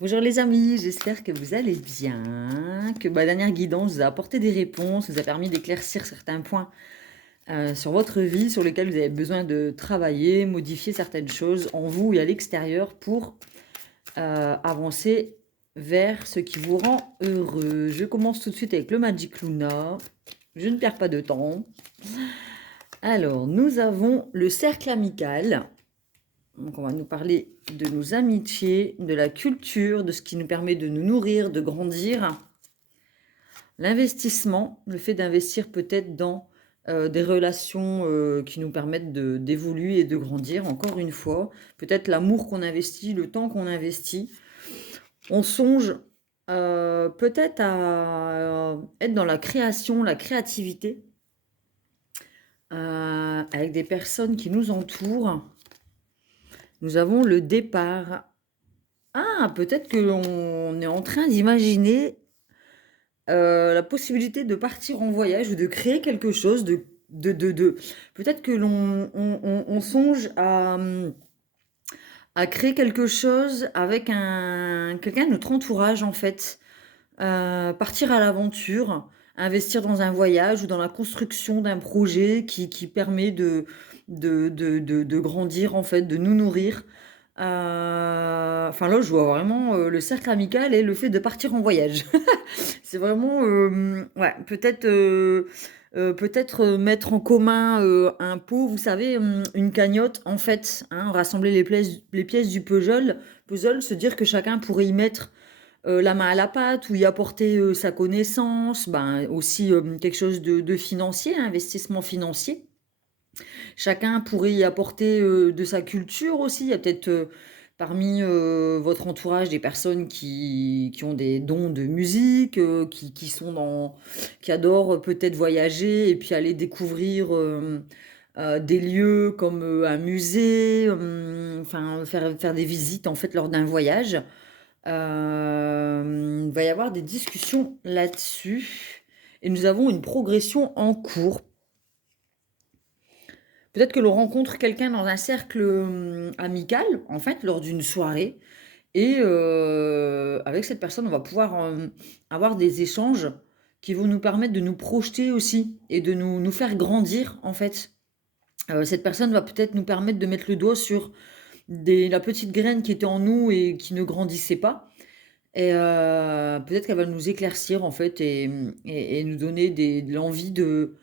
Bonjour les amis, j'espère que vous allez bien, que ma dernière guidance vous a apporté des réponses, vous a permis d'éclaircir certains points sur votre vie, sur lesquels vous avez besoin de travailler, modifier certaines choses en vous et à l'extérieur pour avancer vers ce qui vous rend heureux. Je commence tout de suite avec le Magic Luna, je ne perds pas de temps. Alors, nous avons le cercle amical. Donc, on va nous parler de nos amitiés, de la culture, de ce qui nous permet de nous nourrir, de grandir. L'investissement, le fait d'investir peut-être dans des relations qui nous permettent d'évoluer et de grandir, encore une fois. Peut-être l'amour qu'on investit, le temps qu'on investit. On songe peut-être à être dans la création, la créativité, avec des personnes qui nous entourent. Nous avons le départ. Ah, peut-être que l'on est en train d'imaginer la possibilité de partir en voyage ou de créer quelque chose, peut-être que on songe à créer quelque chose avec quelqu'un de notre entourage en fait. Partir à l'aventure, investir dans un voyage ou dans la construction d'un projet qui permet de grandir en fait, de nous nourrir. Enfin là, je vois vraiment le cercle amical et le fait de partir en voyage. C'est vraiment, ouais, peut-être mettre en commun un pot, vous savez, une cagnotte, en fait, hein, rassembler les pièces du puzzle, se dire que chacun pourrait y mettre la main à la pâte ou y apporter sa connaissance, ben, aussi quelque chose de financier, investissement financier. Chacun pourrait y apporter de sa culture aussi. Il y a peut-être parmi votre entourage des personnes qui ont des dons de musique, qui adorent peut-être voyager et puis aller découvrir des lieux comme un musée, enfin faire des visites en fait lors d'un voyage. Il va y avoir des discussions là-dessus et nous avons une progression en cours. Peut-être que l'on rencontre quelqu'un dans un cercle amical, en fait, lors d'une soirée. Et avec cette personne, on va pouvoir avoir des échanges qui vont nous permettre de nous projeter aussi et de nous faire grandir, en fait. Cette personne va peut-être nous permettre de mettre le doigt sur la petite graine qui était en nous et qui ne grandissait pas. Et peut-être qu'elle va nous éclaircir, en fait, et nous donner de l'envie de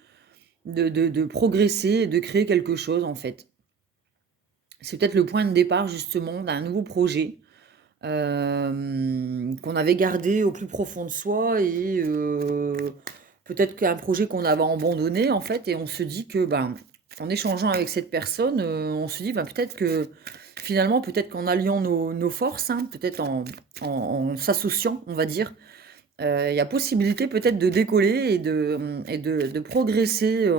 progresser et de créer quelque chose, en fait. C'est peut-être le point de départ, justement, d'un nouveau projet qu'on avait gardé au plus profond de soi et peut-être qu'un projet qu'on avait abandonné, en fait, et on se dit que, ben, en échangeant avec cette personne, on se dit, ben, peut-être que finalement, peut-être qu'en alliant nos forces, hein, peut-être en s'associant, on va dire, il y a possibilité peut-être de décoller et de progresser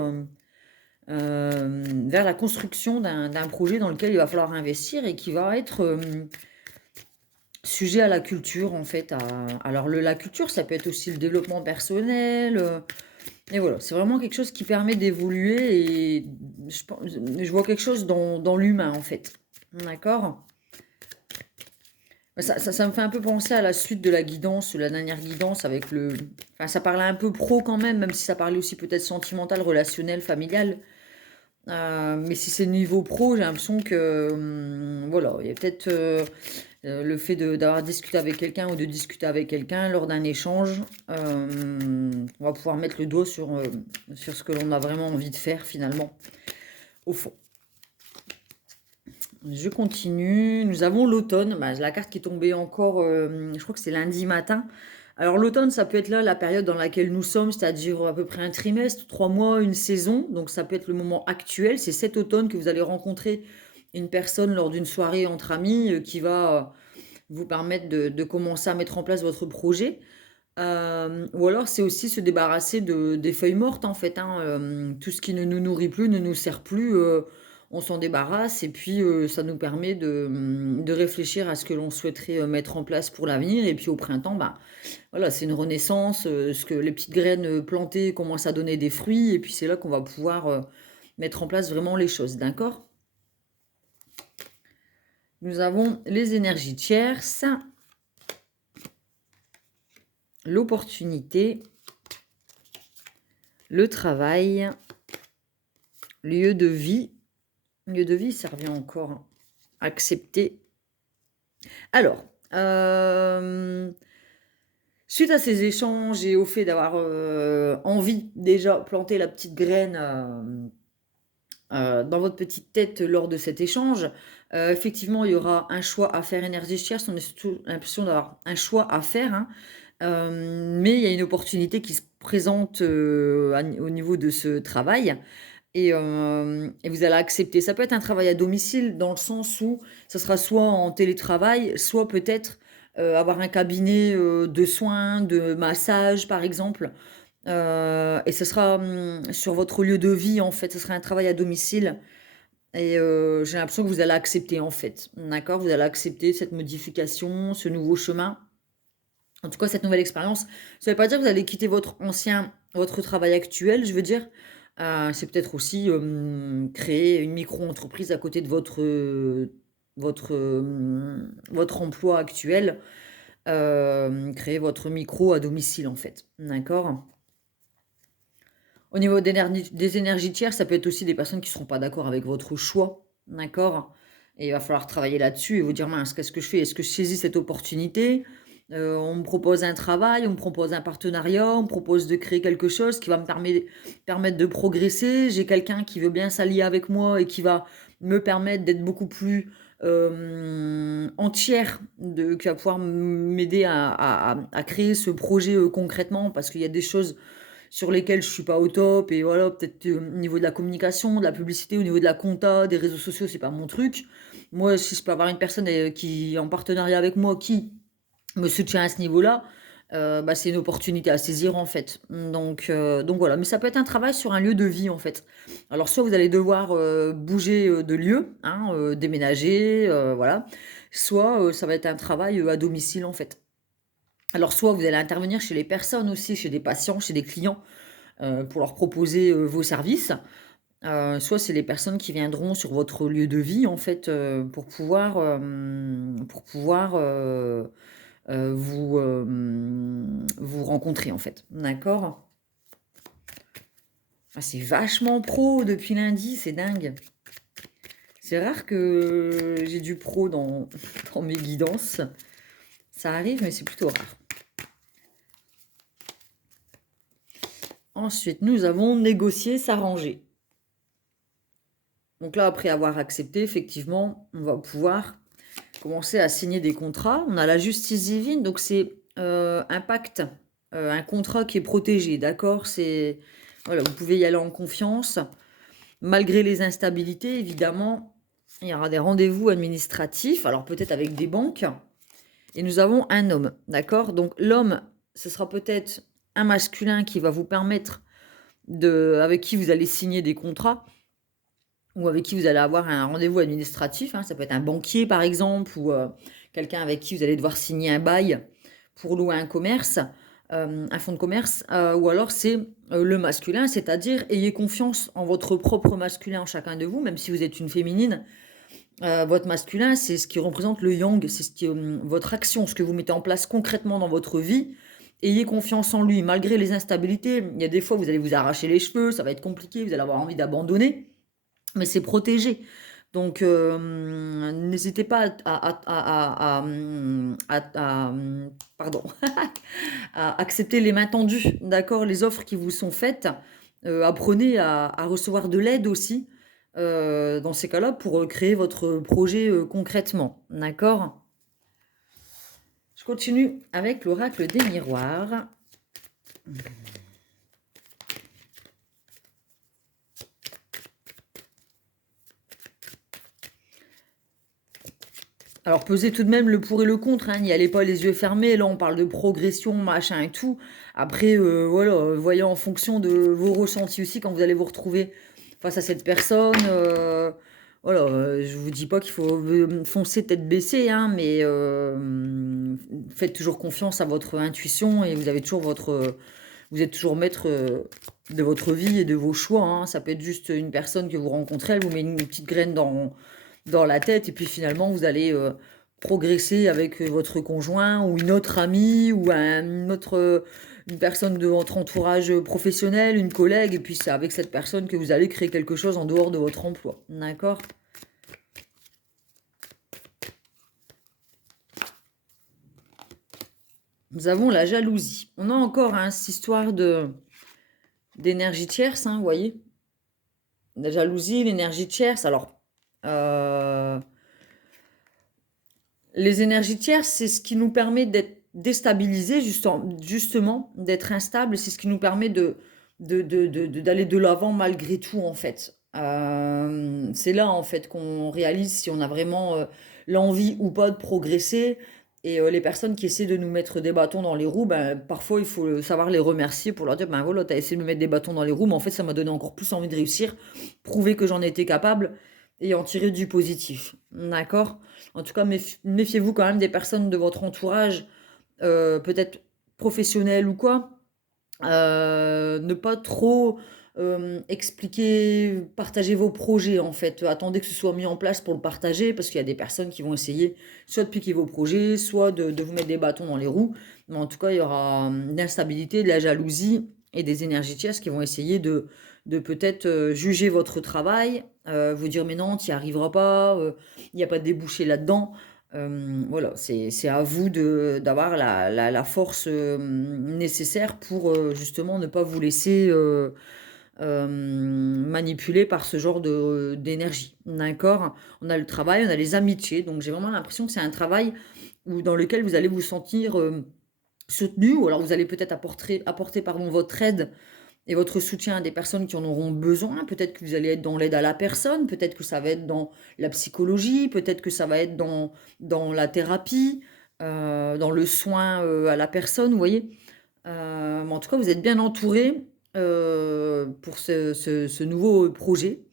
vers la construction d'un projet dans lequel il va falloir investir et qui va être sujet à la culture, en fait. Alors, la culture, ça peut être aussi le développement personnel. Et voilà, c'est vraiment quelque chose qui permet d'évoluer et je vois quelque chose dans l'humain, en fait. D'accord? Ça me fait un peu penser à la suite de la guidance, la dernière guidance avec le... Enfin, ça parlait un peu pro quand même si ça parlait aussi peut-être sentimental, relationnel, familial. Mais si c'est niveau pro, j'ai l'impression que voilà, il y a peut-être le fait d'avoir discuté avec quelqu'un ou de discuter avec quelqu'un lors d'un échange. On va pouvoir mettre le doigt sur ce que l'on a vraiment envie de faire finalement, au fond. Je continue. Nous avons l'automne. Bah, la carte qui est tombée encore, je crois que c'est lundi matin. Alors l'automne, ça peut être là la période dans laquelle nous sommes, c'est-à-dire à peu près un trimestre, 3 mois, une saison. Donc ça peut être le moment actuel. C'est cet automne que vous allez rencontrer une personne lors d'une soirée entre amis qui va vous permettre de commencer à mettre en place votre projet. Ou alors c'est aussi se débarrasser des feuilles mortes en fait, hein. Tout ce qui ne nous nourrit plus, ne nous sert plus, on s'en débarrasse et puis ça nous permet de réfléchir à ce que l'on souhaiterait mettre en place pour l'avenir. Et puis au printemps, bah, voilà, c'est une renaissance, ce que les petites graines plantées commencent à donner des fruits et puis c'est là qu'on va pouvoir mettre en place vraiment les choses, d'accord? Nous avons les énergies tierces. l'opportunité, le travail, lieu de vie. Lieu de vie, ça revient encore. Hein. Accepter. Alors, suite à ces échanges et au fait d'avoir envie déjà planter la petite graine dans votre petite tête lors de cet échange, effectivement, il y aura un choix à faire énergie chère. On a surtout l'impression d'avoir un choix à faire, hein. Mais il y a une opportunité qui se présente au niveau de ce travail et vous allez accepter. Ça peut être un travail à domicile dans le sens où ça sera soit en télétravail, soit peut-être avoir un cabinet de soins, de massage par exemple. Et ce sera sur votre lieu de vie en fait. Ce sera un travail à domicile. Et j'ai l'impression que vous allez accepter en fait. D'accord? Vous allez accepter cette modification, ce nouveau chemin. En tout cas, cette nouvelle expérience. Ça ne veut pas dire que vous allez quitter votre travail actuel, je veux dire. C'est peut-être aussi créer une micro-entreprise à côté de votre emploi actuel. Créer votre micro à domicile, en fait. D'accord? Au niveau des énergies tiers, ça peut être aussi des personnes qui ne seront pas d'accord avec votre choix. D'accord? Et il va falloir travailler là-dessus et vous dire, mince, qu'est-ce que je fais? Est-ce que je saisis cette opportunité? On me propose un travail, on me propose un partenariat, on me propose de créer quelque chose qui va permettre de progresser. J'ai quelqu'un qui veut bien s'allier avec moi et qui va me permettre d'être beaucoup plus entière, qui va pouvoir m'aider à créer ce projet concrètement parce qu'il y a des choses sur lesquelles je suis pas au top et voilà, peut-être au niveau de la communication, de la publicité, au niveau de la compta, des réseaux sociaux, c'est pas mon truc. Moi, si je peux avoir une personne qui est en partenariat avec moi, qui me soutient à ce niveau-là, bah, c'est une opportunité à saisir en fait. Donc voilà, mais ça peut être un travail sur un lieu de vie en fait. Alors soit vous allez devoir bouger de lieu, hein, déménager, voilà, soit ça va être un travail à domicile en fait. Alors soit vous allez intervenir chez les personnes aussi, chez des patients, chez des clients, pour leur proposer vos services. Soit c'est les personnes qui viendront sur votre lieu de vie en fait vous rencontrer en fait. D'accord? Ah, c'est vachement pro depuis lundi, c'est dingue. C'est rare que j'ai du pro dans mes guidances. Ça arrive, mais c'est plutôt rare. Ensuite, nous avons négocié, s'arranger. Donc là, après avoir accepté, effectivement, on va pouvoir commencer à signer des contrats. On a la justice divine, donc c'est un pacte, un contrat qui est protégé, d'accord? Voilà, vous pouvez y aller en confiance. Malgré les instabilités, évidemment, il y aura des rendez-vous administratifs, alors peut-être avec des banques. Et nous avons un homme, d'accord? Donc l'homme, ce sera peut-être un masculin qui va vous permettre avec qui vous allez signer des contrats ou avec qui vous allez avoir un rendez-vous administratif. Hein. Ça peut être un banquier, par exemple, ou quelqu'un avec qui vous allez devoir signer un bail pour louer un commerce, un fonds de commerce, ou alors c'est le masculin, c'est-à-dire ayez confiance en votre propre masculin, en chacun de vous, même si vous êtes une féminine. Votre masculin, c'est ce qui représente le yang, c'est votre action, ce que vous mettez en place concrètement dans votre vie. Ayez confiance en lui, malgré les instabilités. Il y a des fois, vous allez vous arracher les cheveux, ça va être compliqué, vous allez avoir envie d'abandonner, mais c'est protégé. Donc, n'hésitez pas pardon, à accepter les mains tendues, d'accord, les offres qui vous sont faites. Apprenez à recevoir de l'aide aussi, dans ces cas-là, pour créer votre projet concrètement, d'accord? Je continue avec l'oracle des miroirs. Alors, pesez tout de même le pour et le contre, hein, n'y allez pas les yeux fermés. Là, on parle de progression, machin et tout. Après, voilà, voyez en fonction de vos ressentis aussi quand vous allez vous retrouver face à cette personne. Voilà, je vous dis pas qu'il faut foncer tête baissée, hein, mais faites toujours confiance à votre intuition et vous êtes toujours maître de votre vie et de vos choix. Hein. Ça peut être juste une personne que vous rencontrez, elle vous met une petite graine dans la tête et puis finalement vous allez progresser avec votre conjoint ou une autre amie ou une personne de votre entourage professionnel, une collègue, et puis c'est avec cette personne que vous allez créer quelque chose en dehors de votre emploi. D'accord? Nous avons la jalousie. On a encore cette histoire d'énergie tierce, vous voyez? La jalousie, l'énergie tierce. Alors, euh, les énergies tierces, c'est ce qui nous permet d'être déstabilisés, justement, d'être instables. C'est ce qui nous permet d'aller de l'avant malgré tout, en fait. C'est là, en fait, qu'on réalise si on a vraiment l'envie ou pas de progresser. Et les personnes qui essaient de nous mettre des bâtons dans les roues, ben, parfois, il faut savoir les remercier pour leur dire, ben voilà, t'as essayé de me mettre des bâtons dans les roues, mais en fait, ça m'a donné encore plus envie de réussir, prouver que j'en étais capable et en tirer du positif. D'accord? En tout cas, méfiez-vous quand même des personnes de votre entourage, peut-être professionnelles ou quoi. Ne pas trop expliquer, partager vos projets en fait. Attendez que ce soit mis en place pour le partager parce qu'il y a des personnes qui vont essayer soit de piquer vos projets, soit de vous mettre des bâtons dans les roues. Mais en tout cas, il y aura de l'instabilité, de la jalousie et des énergies tierces qui vont essayer de peut-être juger votre travail, vous dire mais non, tu n'y arriveras pas, il n'y a pas de débouché là-dedans. Voilà, c'est à vous d'avoir la force nécessaire pour justement ne pas vous laisser manipuler par ce genre d'énergie. D'accord? On a le travail, on a les amitiés, donc j'ai vraiment l'impression que c'est un travail dans lequel vous allez vous sentir soutenu, ou alors vous allez peut-être apporter pardon, votre aide et votre soutien à des personnes qui en auront besoin. Peut-être que vous allez être dans l'aide à la personne, peut-être que ça va être dans la psychologie, peut-être que ça va être dans la thérapie, dans le soin à la personne, vous voyez. Mais en tout cas, vous êtes bien entouré pour ce nouveau projet.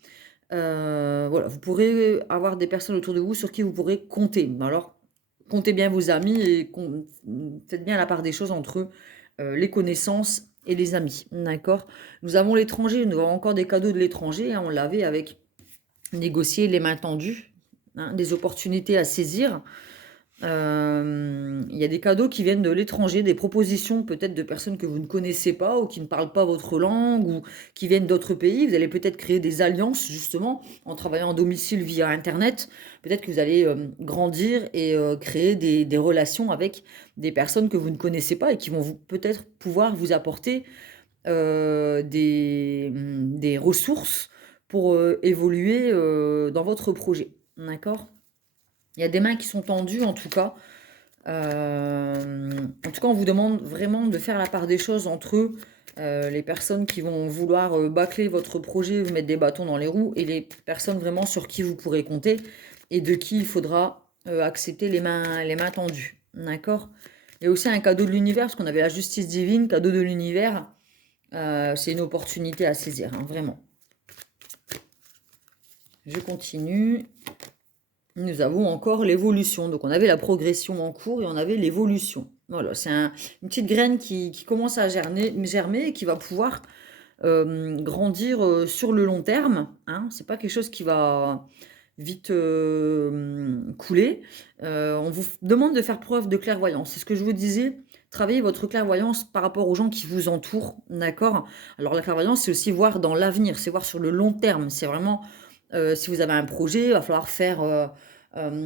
Voilà, vous pourrez avoir des personnes autour de vous sur qui vous pourrez compter. Alors, comptez bien vos amis et faites bien la part des choses entre les connaissances et les amis. D'accord? Nous avons l'étranger, nous avons encore des cadeaux de l'étranger, on l'avait avec négocier les mains tendues, des opportunités à saisir. Il y a des cadeaux qui viennent de l'étranger, des propositions peut-être de personnes que vous ne connaissez pas ou qui ne parlent pas votre langue ou qui viennent d'autres pays. Vous allez peut-être créer des alliances justement en travaillant à domicile via Internet. Peut-être que vous allez grandir et créer des relations avec des personnes que vous ne connaissez pas et qui vont peut-être pouvoir vous apporter des ressources pour évoluer dans votre projet. D'accord? Il y a des mains qui sont tendues en tout cas. En tout cas, on vous demande vraiment de faire la part des choses entre les personnes qui vont vouloir bâcler votre projet, vous mettre des bâtons dans les roues, et les personnes vraiment sur qui vous pourrez compter et de qui il faudra accepter les mains tendues. D'accord? Il y a aussi un cadeau de l'univers, parce qu'on avait la justice divine, cadeau de l'univers. C'est une opportunité à saisir, vraiment. Je continue. Nous avons encore l'évolution. Donc on avait la progression en cours et on avait l'évolution. Voilà, c'est une petite graine qui commence à germer et qui va pouvoir grandir sur le long terme. C'est pas quelque chose qui va vite couler. On vous demande de faire preuve de clairvoyance. C'est ce que je vous disais. Travaillez votre clairvoyance par rapport aux gens qui vous entourent. D'accord? Alors la clairvoyance, c'est aussi voir dans l'avenir, c'est voir sur le long terme. C'est vraiment si vous avez un projet, il va falloir faire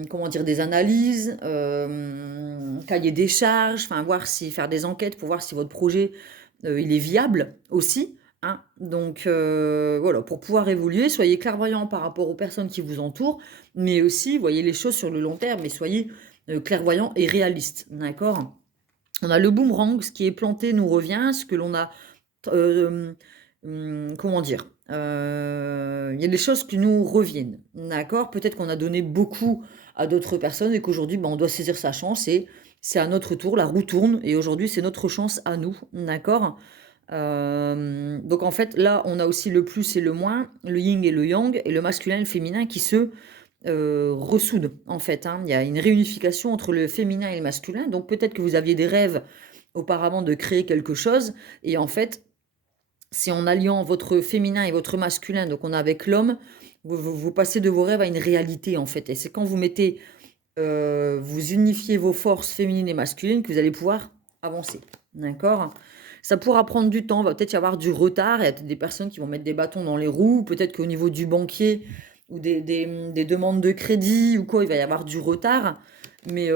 comment dire, des analyses, cahier des charges, enfin voir si faire des enquêtes pour voir si votre projet il est viable aussi. Donc voilà, pour pouvoir évoluer, soyez clairvoyant par rapport aux personnes qui vous entourent, mais aussi voyez les choses sur le long terme et soyez clairvoyant et réaliste. D'accord? On a le boomerang, ce qui est planté nous revient, ce que l'on a comment dire? Il y a des choses qui nous reviennent, d'accord? Peut-être qu'on a donné beaucoup à d'autres personnes et qu'aujourd'hui, on doit saisir sa chance et c'est à notre tour, la roue tourne et aujourd'hui, c'est notre chance à nous, d'accord? Donc en fait, là, on a aussi le plus et le moins, le yin et le yang et le masculin et le féminin qui se, ressoudent, en fait, Il y a une réunification entre le féminin et le masculin, donc peut-être que vous aviez des rêves auparavant de créer quelque chose et en fait, c'est en alliant votre féminin et votre masculin, donc on a avec l'homme, vous passez de vos rêves à une réalité en fait. Et c'est quand vous mettez vous unifiez vos forces féminines et masculines, que vous allez pouvoir avancer. D'accord? Ça pourra prendre du temps, va peut-être y avoir du retard, il y a peut-être des personnes qui vont mettre des bâtons dans les roues, peut-être qu'au niveau du banquier ou des demandes de crédit ou quoi, il va y avoir du retard. Mais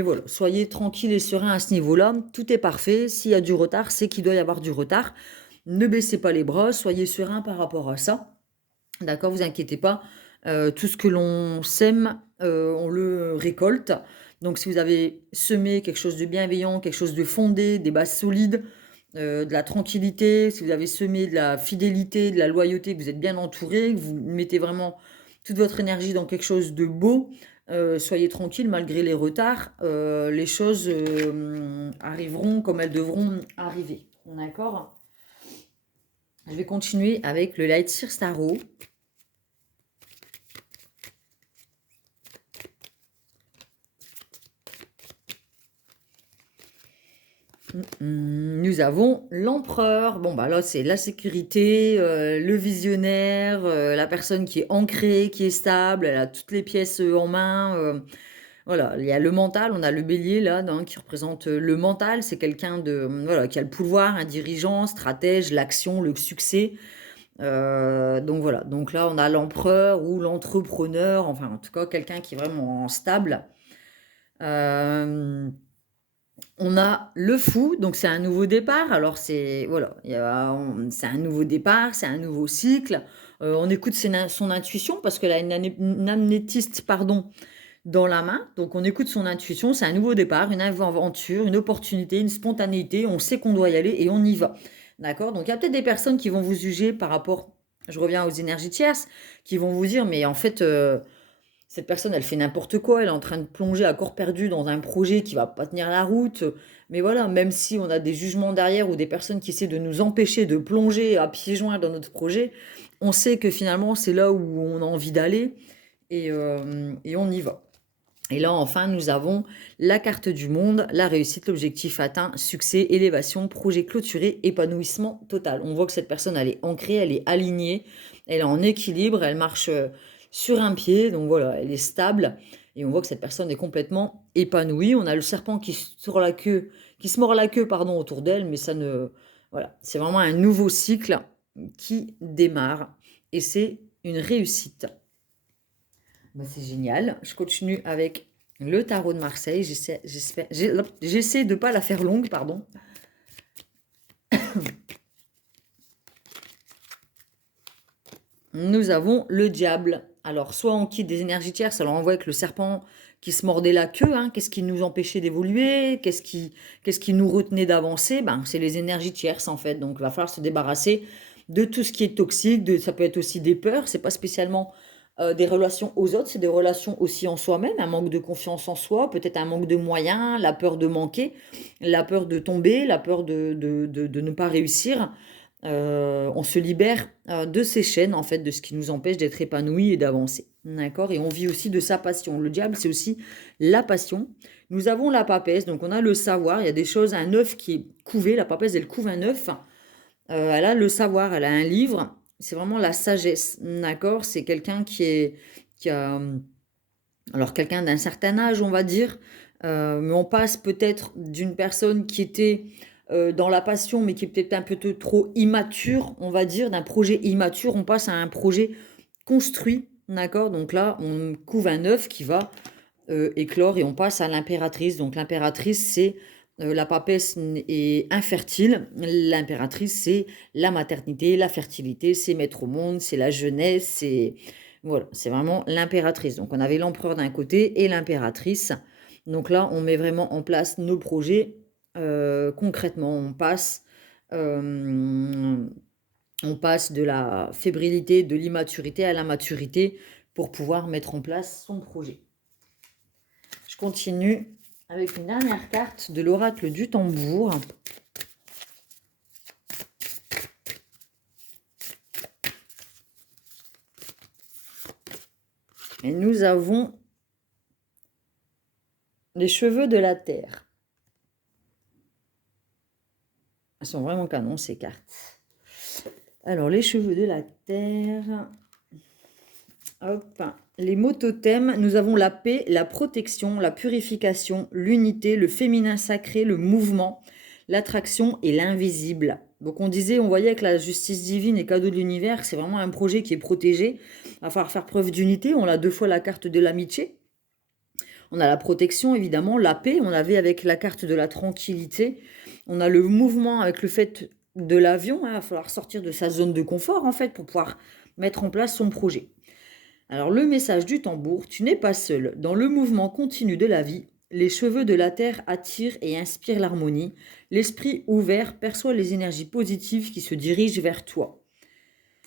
voilà, soyez tranquille et serein à ce niveau-là, tout est parfait. S'il y a du retard, c'est qu'il doit y avoir du retard. Ne baissez pas les bras, soyez serein par rapport à ça. D'accord, vous inquiétez pas. Tout ce que l'on sème, on le récolte. Donc si vous avez semé quelque chose de bienveillant, quelque chose de fondé, des bases solides, de la tranquillité, si vous avez semé de la fidélité, de la loyauté, que vous êtes bien entouré, que vous mettez vraiment toute votre énergie dans quelque chose de beau, soyez tranquille malgré les retards, les choses arriveront comme elles devront arriver. D'accord? Je vais continuer avec le Light Sears Tarot. Nous avons l'empereur. Bon, bah là, c'est la sécurité, le visionnaire, la personne qui est ancrée, qui est stable, elle a toutes les pièces en main. Voilà, il y a le mental, on a le bélier là, qui représente le mental. C'est quelqu'un de, voilà, qui a le pouvoir, un dirigeant, stratège, l'action, le succès. Donc voilà, donc là, on a l'empereur ou l'entrepreneur, enfin, en tout cas, quelqu'un qui est vraiment stable. Euh, on a le fou, donc c'est un nouveau départ. Alors c'est voilà, c'est un nouveau départ, c'est un nouveau cycle. On écoute son intuition parce qu'elle a une améthyste, pardon, dans la main. Donc on écoute son intuition, c'est un nouveau départ, une aventure, une opportunité, une spontanéité. On sait qu'on doit y aller et on y va. D'accord? Donc il y a peut-être des personnes qui vont vous juger par rapport, je reviens aux énergies tierces, qui vont vous dire, mais en fait, cette personne, elle fait n'importe quoi, elle est en train de plonger à corps perdu dans un projet qui va pas tenir la route. Mais voilà, même si on a des jugements derrière ou des personnes qui essaient de nous empêcher de plonger à pieds joints dans notre projet, on sait que finalement c'est là où on a envie d'aller et on y va. Et là, enfin, nous avons la carte du monde, la réussite, l'objectif atteint, succès, élévation, projet clôturé, épanouissement total. On voit que cette personne, elle est ancrée, elle est alignée, elle est en équilibre, elle marche sur un pied, donc voilà, elle est stable. Et on voit que cette personne est complètement épanouie. On a le serpent qui se mord la queue, pardon, autour d'elle, mais ça ne, voilà, c'est vraiment un nouveau cycle qui démarre et c'est une réussite. Bah, c'est génial. Je continue avec le tarot de Marseille. J'essaie de ne pas la faire longue, pardon. Nous avons le diable. Alors, soit on quitte des énergies tierces, alors on voit avec le serpent qui se mordait la queue, qu'est-ce qui nous empêchait d'évoluer, qu'est-ce qui nous retenait d'avancer, c'est les énergies tierces en fait. Donc, il va falloir se débarrasser de tout ce qui est toxique, ça peut être aussi des peurs, c'est pas spécialement des relations aux autres, c'est des relations aussi en soi-même, un manque de confiance en soi, peut-être un manque de moyens, la peur de manquer, la peur de tomber, la peur de ne pas réussir. On se libère de ces chaînes, en fait, de ce qui nous empêche d'être épanoui et d'avancer. D'accord? Et on vit aussi de sa passion. Le diable, c'est aussi la passion. Nous avons la papesse, donc on a le savoir. Il y a des choses, un œuf qui est couvé. La papesse, elle couve un œuf. Elle a le savoir, elle a un livre. C'est vraiment la sagesse. D'accord? C'est quelqu'un qui a, alors quelqu'un d'un certain âge, on va dire. Mais on passe peut-être d'une personne qui était dans la passion, mais qui est peut-être un peu trop immature, on va dire, d'un projet immature, on passe à un projet construit, d'accord? Donc là, on couve un œuf qui va éclore et on passe à l'impératrice. Donc l'impératrice, c'est la papesse est infertile. L'impératrice, c'est la maternité, la fertilité, c'est mettre au monde, c'est la jeunesse, c'est voilà, c'est vraiment l'impératrice. Donc on avait l'empereur d'un côté et l'impératrice. Donc là, on met vraiment en place nos projets concrètement. On passe de la fébrilité, de l'immaturité à la maturité pour pouvoir mettre en place son projet. Je continue avec une dernière carte de l'oracle du tambour. Et nous avons les cheveux de la terre. Elles sont vraiment canon ces cartes. Alors, les cheveux de la terre. Hop, les mots totems, nous avons la paix, la protection, la purification, l'unité, le féminin sacré, le mouvement, l'attraction et l'invisible. Donc on disait, on voyait que la justice divine et cadeau de l'univers, c'est vraiment un projet qui est protégé. Il va falloir faire preuve d'unité. On a deux fois la carte de l'amitié. On a la protection, évidemment, la paix. On avait avec la carte de la tranquillité. On a le mouvement avec le fait de l'avion. Il va falloir sortir de sa zone de confort, en fait, pour pouvoir mettre en place son projet. Alors le message du tambour, tu n'es pas seul. Dans le mouvement continu de la vie, les cheveux de la terre attirent et inspirent l'harmonie. L'esprit ouvert perçoit les énergies positives qui se dirigent vers toi.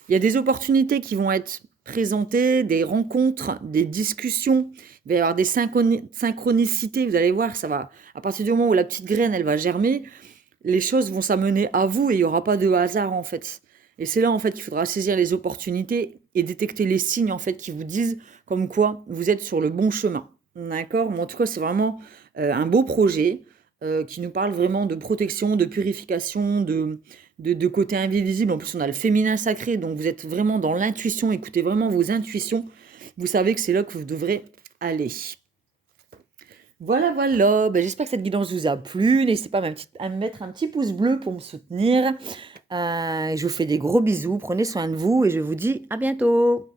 Il y a des opportunités qui vont être présentées, des rencontres, des discussions. Il va y avoir des synchronicités. Vous allez voir, ça va. À partir du moment où la petite graine, elle va germer, les choses vont s'amener à vous et il n'y aura pas de hasard en fait. Et c'est là en fait qu'il faudra saisir les opportunités et détecter les signes en fait qui vous disent comme quoi vous êtes sur le bon chemin. D'accord? Mais en tout cas, c'est vraiment un beau projet qui nous parle vraiment de protection, de purification, de côté invisible. En plus, on a le féminin sacré, donc vous êtes vraiment dans l'intuition. Écoutez vraiment vos intuitions. Vous savez que c'est là que vous devrez aller. Voilà, voilà. Ben, j'espère que cette guidance vous a plu. N'hésitez pas à me mettre un petit pouce bleu pour me soutenir. Je vous fais des gros bisous. Prenez soin de vous et je vous dis à bientôt.